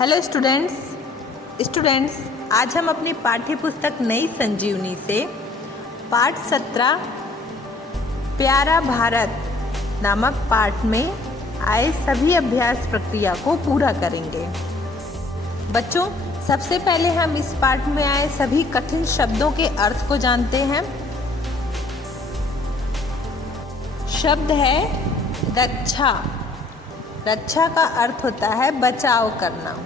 Hello students आज हम अपनी पाठ्य पुस्तक नई संजीवनी से पाठ 17 प्यारा भारत नामक पाठ में आए सभी अभ्यास प्रक्रिया को पूरा करेंगे। बच्चों, सबसे पहले हम इस पाठ में आए सभी कठिन शब्दों के अर्थ को जानते हैं। शब्द है रक्षा। रक्षा का अर्थ होता है बचाव करना।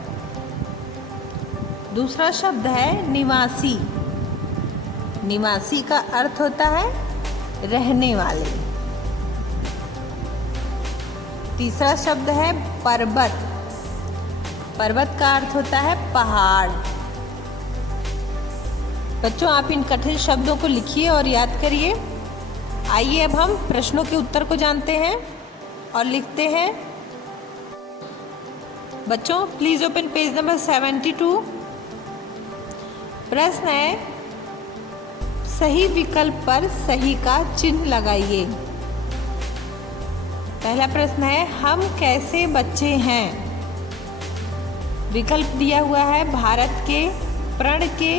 दूसरा शब्द है निवासी। निवासी का अर्थ होता है रहने वाले। तीसरा शब्द है पर्वत। पर्वत का अर्थ होता है पहाड़। बच्चों, आप इन कठिन शब्दों को लिखिए और याद करिए। आइए अब हम प्रश्नों के उत्तर को जानते हैं और लिखते हैं। बच्चों, प्लीज ओपन पेज नंबर 72। प्रश्न है, सही विकल्प पर सही का चिन्ह लगाइए। पहला प्रश्न है, हम कैसे बच्चे हैं। विकल्प दिया हुआ है भारत के, प्रण के,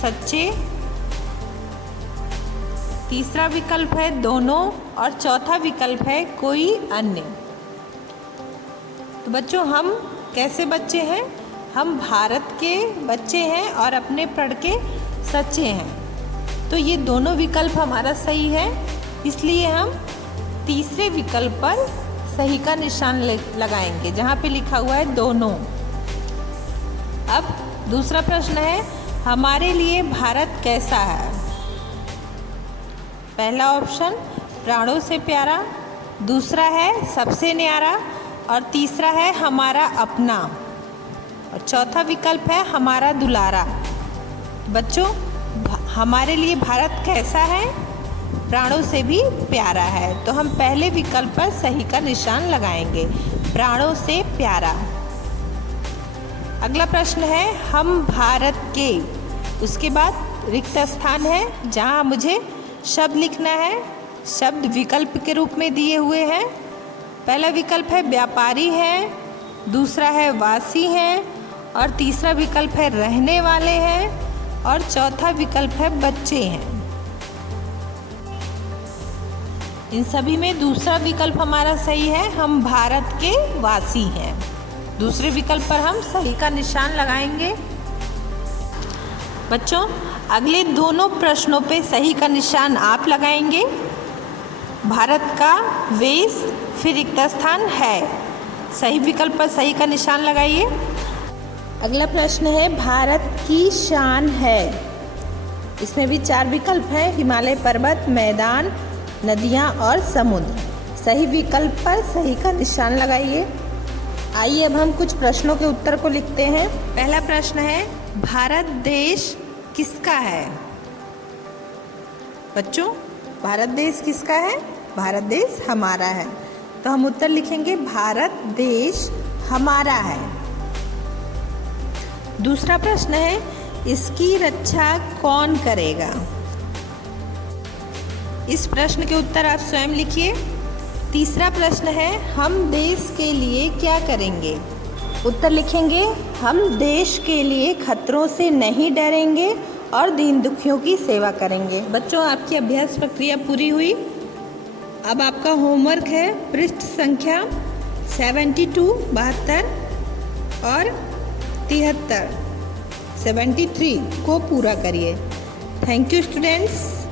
सच्चे। तीसरा विकल्प है दोनों और चौथा विकल्प है कोई अन्य। तो बच्चों, हम कैसे बच्चे हैं? हम भारत के बच्चे हैं और अपने प्रण के सच्चे हैं। तो ये दोनों विकल्प हमारा सही है, इसलिए हम तीसरे विकल्प पर सही का निशान लगाएंगे जहाँ पे लिखा हुआ है दोनों। अब दूसरा प्रश्न है, हमारे लिए भारत कैसा है। पहला ऑप्शन प्राणों से प्यारा, दूसरा है सबसे न्यारा और तीसरा है हमारा अपना और चौथा विकल्प है हमारा दुलारा। बच्चों, हमारे लिए भारत कैसा है? प्राणों से भी प्यारा है। तो हम पहले विकल्प पर सही का निशान लगाएंगे, प्राणों से प्यारा। अगला प्रश्न है, हम भारत के। उसके बाद रिक्त स्थान है जहाँ मुझे शब्द लिखना है। शब्द विकल्प के रूप में दिए हुए हैं। पहला विकल्प है व्यापारी है, दूसरा है वासी है और तीसरा विकल्प है रहने वाले हैं और चौथा विकल्प है बच्चे हैं। इन सभी में दूसरा विकल्प हमारा सही है, हम भारत के वासी हैं। दूसरे विकल्प पर हम सही का निशान लगाएंगे। बच्चों, अगले दोनों प्रश्नों पे सही का निशान आप लगाएंगे। भारत का वेश, फिर रिक्त स्थान है। सही विकल्प पर सही का निशान लगाइए। अगला प्रश्न है, भारत की शान है। इसमें भी 4 विकल्प हैं, हिमालय पर्वत, मैदान, नदियाँ और समुद्र। सही विकल्प पर सही का निशान लगाइए। आइए अब हम कुछ प्रश्नों के उत्तर को लिखते हैं। पहला प्रश्न है, भारत देश किसका है। बच्चों, भारत देश किसका है? भारत देश हमारा है। तो हम उत्तर लिखेंगे भारत देश हमारा है। दूसरा प्रश्न है, इसकी रक्षा कौन करेगा। इस प्रश्न के उत्तर आप स्वयं लिखिए। तीसरा प्रश्न है, हम देश के लिए क्या करेंगे। उत्तर लिखेंगे, हम देश के लिए खतरों से नहीं डरेंगे और दीन दुखियों की सेवा करेंगे। बच्चों, आपकी अभ्यास प्रक्रिया पूरी हुई। अब आपका होमवर्क है पृष्ठ संख्या 72 72 और 73 73 को पूरा करिए। Thank you students.